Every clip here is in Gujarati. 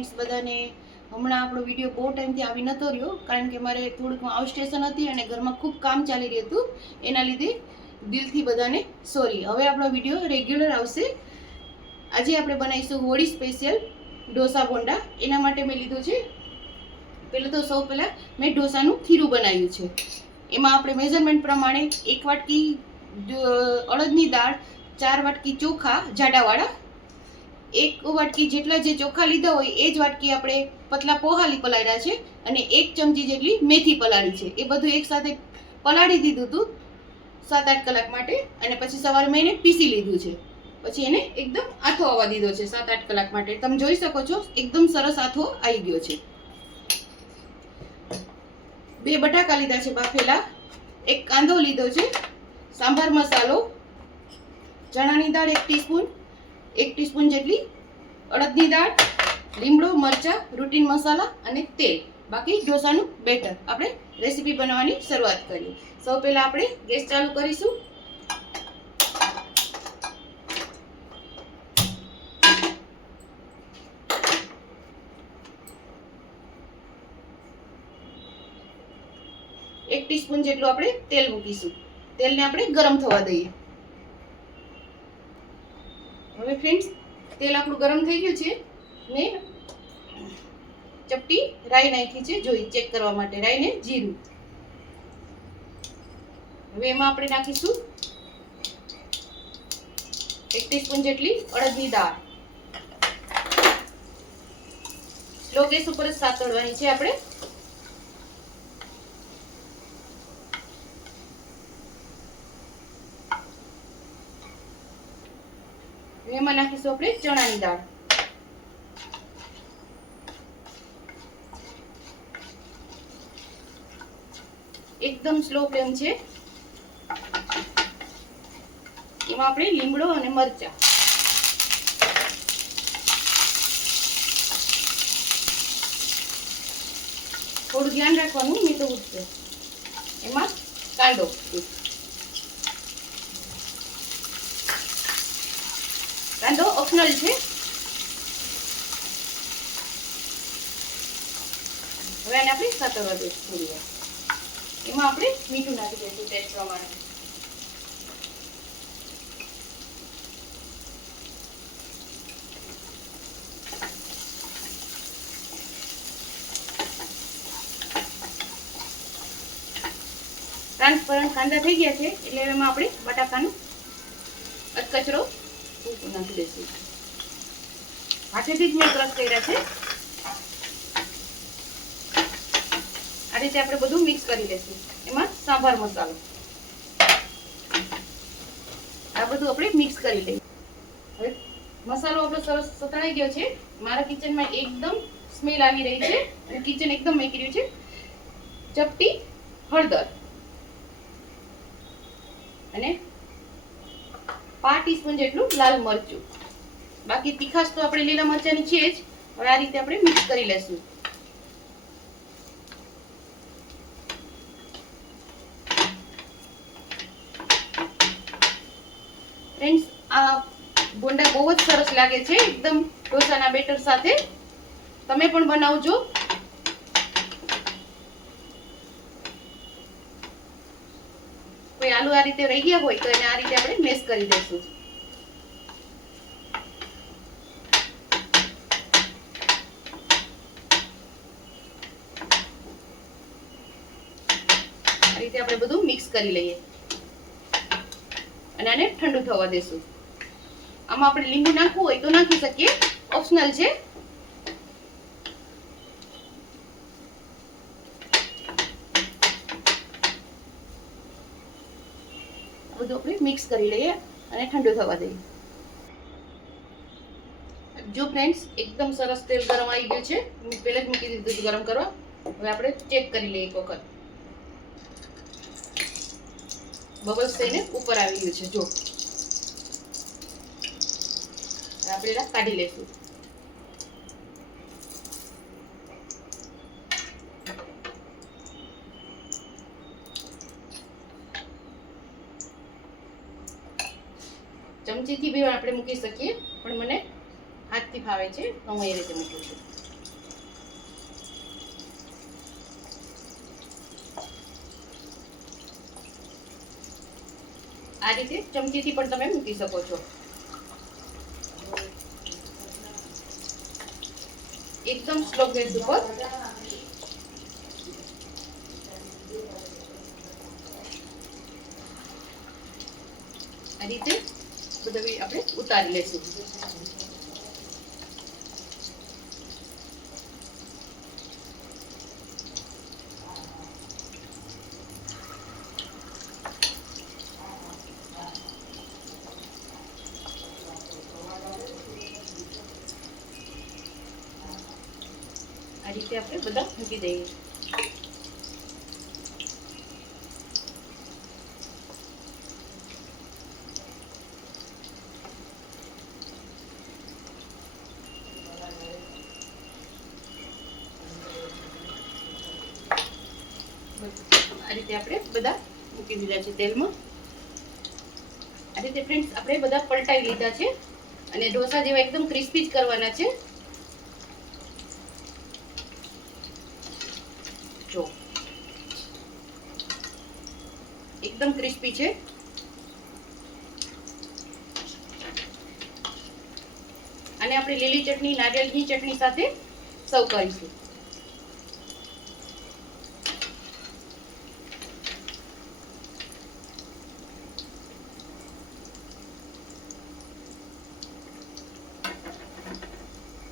ફ્રેન્ડ્સ બધાને. હમણાં આપણો વિડીયો બહુ ટાઈમથી આવી નહોતો રહ્યો, કારણ કે મારે થોડુંક આઉટ સ્ટેશન હતી અને ઘરમાં ખૂબ કામ ચાલી રહ્યું હતું. એના લીધે દિલથી બધાને સોરી. હવે આપણો વિડીયો રેગ્યુલર આવશે. આજે આપણે બનાવીશું હોળી સ્પેશિયલ ઢોસા બોંડા. એના માટે મેં લીધું છે, પહેલાં મેં ઢોસાનું ખીરું બનાવ્યું છે. એમાં આપણે મેઝરમેન્ટ પ્રમાણે 1 વાટકી અડદની દાળ, 4 વાટકી ચોખા જાડાવાળા, 1 વાટકી જેટલા જે ચોખા લીધા હોય એ જ વાટકી આપણે પતલા પોહાલી પલાળ્યા છે, અને 1 ચમચી જેટલી મેથી પલાળી છે. એ બધું એકસાથે પલાળી દીધું હતું 7-8 કલાક માટે, અને પછી સવારે મેં એને પીસી લીધું છે. પછી એને એકદમ આથો આવવા દીધો છે 7-8 કલાક માટે. તમે જોઈ શકો છો એકદમ સરસ આથો આવી ગયો છે. 2 બટાકા લીધા છે બાફેલા, 1 કાંદો લીધો છે, સાંભાર મસાલો, ચણાની દાળ 1 ટીસ્પૂન, 1 ટીસ્પૂન જેટલી અડદની દાળ, લીમડો, મરચાં, રૂટીન મસાલા અને તેલ. બાકી ઢોસાનું બેટર. આપણે રેસીપી બનાવવાની શરૂઆત કરીએ. સૌ પહેલા આપણે ગેસ ચાલુ કરીશું. એક ટીસ્પૂન જેટલું આપણે તેલ મૂકીશું. તેલને આપણે ગરમ થવા દઈએ. હવે ફ્રેન્ડ્સ, તેલ આપણું ગરમ થઈ ગયું છે. મેં ચપટી રાઈ નાખી છે, જોઈ ચેક કરવા માટે. રાઈ ને જીરું. હવે એમાં આપણે નાખીશું 1 ટીસ્પૂન જેટલી અડદની દાળ. સ્લો ગેસ ઉપર જ સાતળવાની છે આપણે. એમાં નાખીશું આપણે ચણાની દાળ. એકદમ સ્લો ફ્લેમ છે. એમાં આપણે લીમડો અને મરચાં, થોડું ધ્યાન રાખવાનું નહીં તો ઉઠશે. એમાં કાંદો, કાંદો ઓપ્શનલ છે. હવે આને આપણે સાતળવા દઈશું થોડી વાર. એમાં આપણે મીઠું નાખી દઈશું ટેસ્ટ પ્રમાણે. ટ્રાન્સપરન્ટ કાંદા થઈ ગયા છે એટલે એમાં આપણે બટાકાનું કચરો નાખી દઈશું. હાથેથી જ મેં ક્રશ કર્યા છે. આ રીતે આપણે બધું મિક્સ કરી લઈશું. એમાં સાંભાર મસાલો, આ બધું આપણે મિક્સ કરી લઈએ. હવે મસાલો આપણો સરસ સતળાઈ ગયો છે. મારા કિચનમાં એકદમ સ્મેલ આવી રહી છે અને કિચન એકદમ મેકી રહ્યું છે. ચપટી હળદર અને 5 ટીસ્પૂન જેટલું લાલ મરચું. બાકી તીખાશ તો આપણે લીલા મરચાની છે જ. હવે આ રીતે આપણે મિક્સ કરી લેશું. ફ્રેન્ડ્સ, આ બોંડા બહુ જ સરસ લાગે છે એકદમ ઢોસાના બેટર સાથે. તમે પણ બનાવજો. કોઈ આલુ આ રીતે રહી ગયા હોય તો એને આ રીતે આપણે મેશ કરી દઈશું. આ રીતે આપણે બધું મિક્સ કરી લઈએ અને આને ઠંડુ થવા દેશું. આમાં આપણે લીંબુ નાખવું હોય તો નાખી શકીએ, ઓપ્શનલ છે. બધું આપણે મિક્સ કરી લઈએ અને ઠંડુ થવા દઈએ. જો ફ્રેન્ડ્સ, એકદમ સરસ તેલ ગરમ આવી ગયું છે. પહેલા જ મૂકી દીધું હતું ગરમ કરવા. હવે આપણે ચેક કરી લઈએ એક વખત. બબલ્સ થઈને ઉપર આવી ગયું છે. જો આપણે એને કાઢી લઈશું. ચમચીથી બી આપણે મૂકી શકીએ, પણ મને હાથથી ફાવે છે તો હું એ રીતે મૂકું છું. આ રીતે ચમચીથી પણ તમે મૂકી શકો છો. એકદમ સ્લો ગેસ ઉપર આ રીતે બધા આપણે ઉતારી લેશું. આ રીતે આપણે બધા મૂકી દઈએ. આ રીતે આપણે બધા મૂકી દીધા છે તેલમાં. આ રીતે ફ્રેન્ડ્સ આપણે બધા પલટાઈ લીધા છે અને ઢોસા જેવા એકદમ ક્રિસ્પી જ કરવાના છે. જો એકદમ ક્રિસ્પી છે. અને આપણે લીલી ચટણી, નારિયેળની ચટણી સાથે સર્વ કરીશું.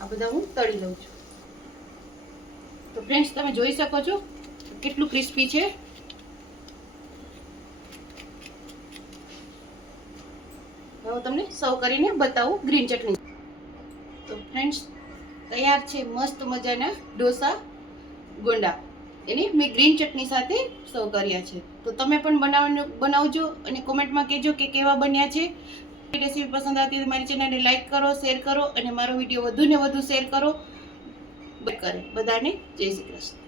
આ બધા હું તળી લઉં છું. તો ફ્રેન્ડ્સ તમે જોઈ શકો છો કેટલું ક્રિસ્પી છે. હવે હું તમને સર્વ કરીને બતાવું ગ્રીન ચટણી. તો ફ્રેન્ડ્સ તૈયાર છે મસ્ત મજાના ઢોસા ગોંડા. એને મેં ગ્રીન ચટણી સાથે સર્વ કર્યા છે. તો તમે પણ બનાવજો અને કોમેન્ટમાં કહેજો કે કેવા બન્યા છે. રેસીપી પસંદ આવતી હોય મારી ચેનલને લાઈક કરો, શેર કરો અને મારો વિડીયો વધુ ને વધુ શેર કરો. બધાને જય શ્રી કૃષ્ણ.